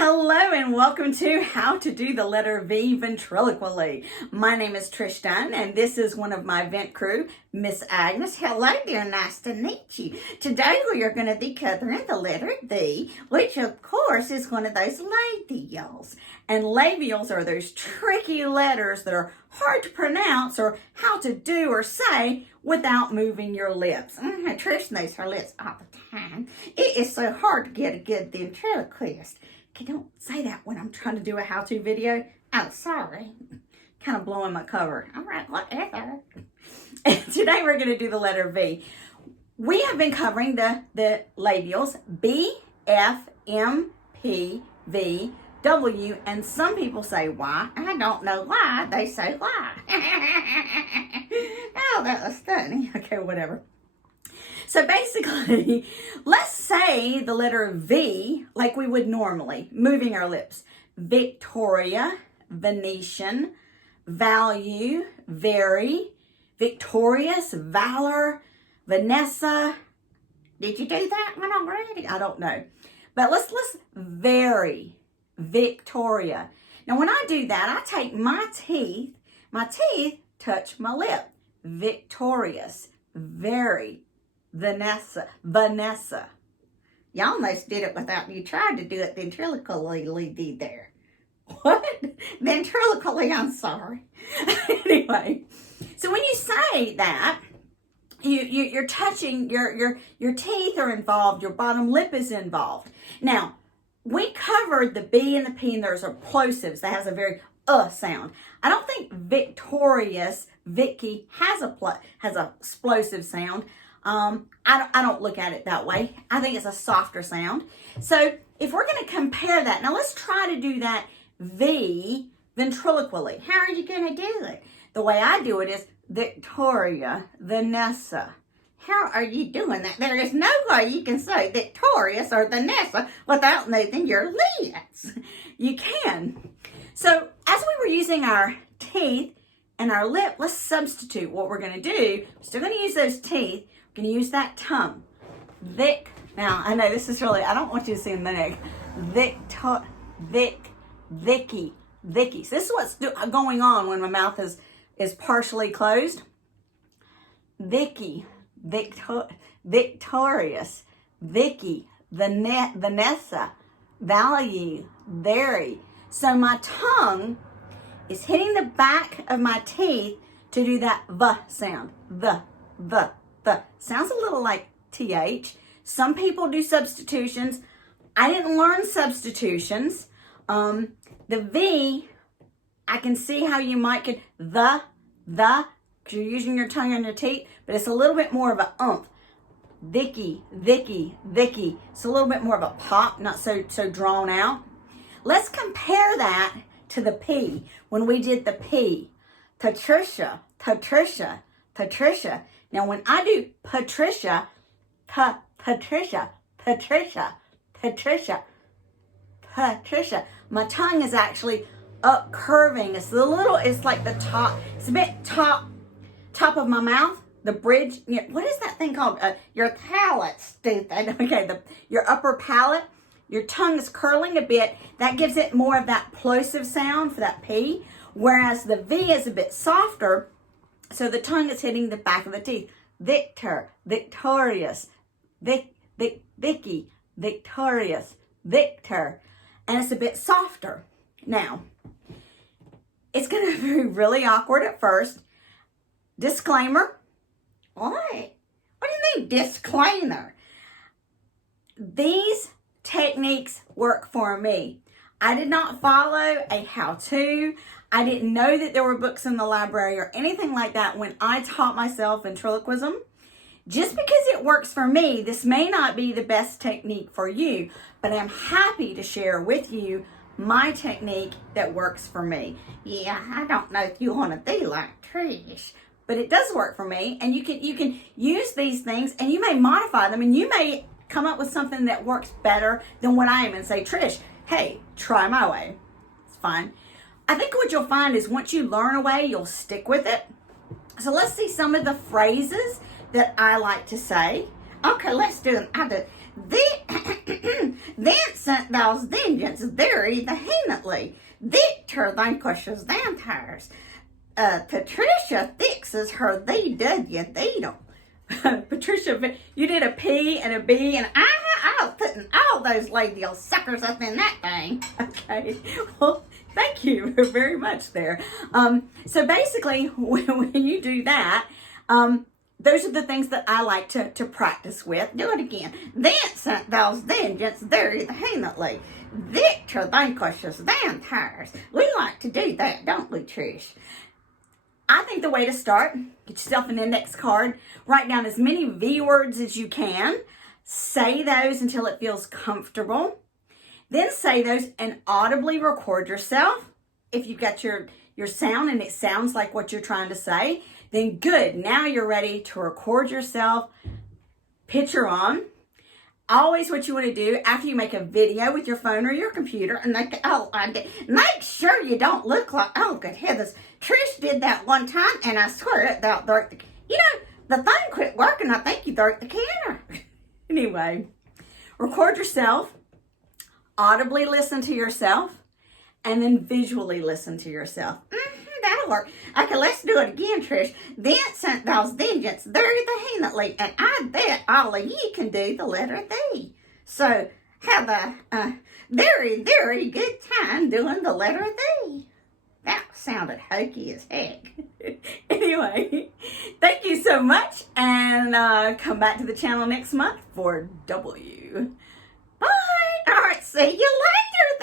Hello and welcome to How to Do the Letter V Ventriloquially. My name is Trish Dunn and this is one of my vent crew, Miss Agnes. Hello dear, nice to meet you. Today we are going to be covering the letter V, which of course is one of those labials. And labials are those tricky letters that are hard to pronounce or how to do or say without moving your lips. Trish knows her lips all the time. It is so hard to get a good ventriloquist. Okay, don't say that when I'm trying to do a how-to video. Oh, sorry. Kind of blowing my cover. All right, whatever. Today we're going to do the letter V. We have been covering the labials B, F, M, P, V, W, and some people say Y. I don't know why they say Y. Oh, that was funny. Okay, whatever. So basically, let's say the letter V like we would normally, moving our lips. Victoria, Venetian, value, very, victorious, valor, Vanessa. Did you do that one already? I don't know. But let's very, Victoria. Now when I do that, I take my teeth touch my lip. Victorious, very, Vanessa. Y'all almost did it without you tried to do it ventriloquially there. What? Ventriloquially, I'm sorry. Anyway, so when you say that, you're touching, your teeth are involved, your bottom lip is involved. Now, we covered the B and the P, and there's plosives that has a very sound. I don't think victorious, Vicky, has a explosive sound. I don't look at it that way. I think it's a softer sound. So if we're going to compare that, now let's try to do that V ventriloquially. How are you going to do it? The way I do it is Victoria, Vanessa. How are you doing that? There is no way you can say victorious or Vanessa without moving your lips. You can. So as we were using our teeth and our lip, let's substitute what we're going to do. We're still going to use those teeth. We're going to use that tongue. Vic. Now, I know this is really, I don't want you to see the neck. Vicky. So this is what's going on when my mouth is partially closed. Vicky. Victorious. Vicky. Vanessa. Value. Very. So my tongue is hitting the back of my teeth to do that V sound. The. Sounds a little like TH. Some people do substitutions. I didn't learn substitutions. The V, I can see how you might get the, because you're using your tongue on your teeth, but it's a little bit more of a umph. Vicky. It's a little bit more of a pop, not so drawn out. Let's compare that to the P. When we did the P, Patricia. Now, when I do Patricia, my tongue is actually up curving. It's like the top. It's a bit top of my mouth, the bridge. What is that thing called? Your palate, stupid. Okay, your upper palate. Your tongue is curling a bit. That gives it more of that plosive sound for that P, whereas the V is a bit softer. So the tongue is hitting the back of the teeth. Victorious, Vicky, victorious, Victor. And it's a bit softer. Now, it's going to be really awkward at first. Disclaimer. What? What do you mean disclaimer? These techniques work for me. I did not follow a how-to. I didn't know that there were books in the library or anything like that when I taught myself ventriloquism. Just because it works for me, this may not be the best technique for you, but I'm happy to share with you my technique that works for me. Yeah, I don't know if you want to be like Trish, but it does work for me, and you can use these things, and you may modify them, and you may come up with something that works better than what I am and say, Trish, hey, try my way. It's fine. I think what you'll find is once you learn a way, you'll stick with it. So let's see some of the phrases that I like to say. Okay, let's do them. Vincent thou's vengeance very vehemently. Victor vanquishes vampires. Patricia fixes her VW Beetle. Patricia, you did a P and a B, and I was putting all those labial suckers up in that thing. Okay, well, thank you very much there. So basically, when you do that, those are the things that I like to practice with. Do it again. Vincent thou's vengeance very vehemently. Victor vanquishes vampires. We like to do that, don't we, Trish? I think the way to start, get yourself an index card, write down as many V words as you can, say those until it feels comfortable, then say those and audibly record yourself. If you've got your sound and it sounds like what you're trying to say, then good. Now you're ready to record yourself, picture on. Always what you want to do after you make a video with your phone or your computer, and make sure you don't look like, oh, good heavens, Trish did that one time, and I swear it about broke the, the phone quit working. I think you broke the camera. Anyway, record yourself, audibly listen to yourself, and then visually listen to yourself. That'll work. Okay, let's do it again, Trish. Vincent thou's vengeance very vehemently, and I bet all of you can do the letter V. So have a very, very good time doing the letter V. That sounded hokey as heck. Anyway, thank you so much, and come back to the channel next month for W. Bye. All right, see you later.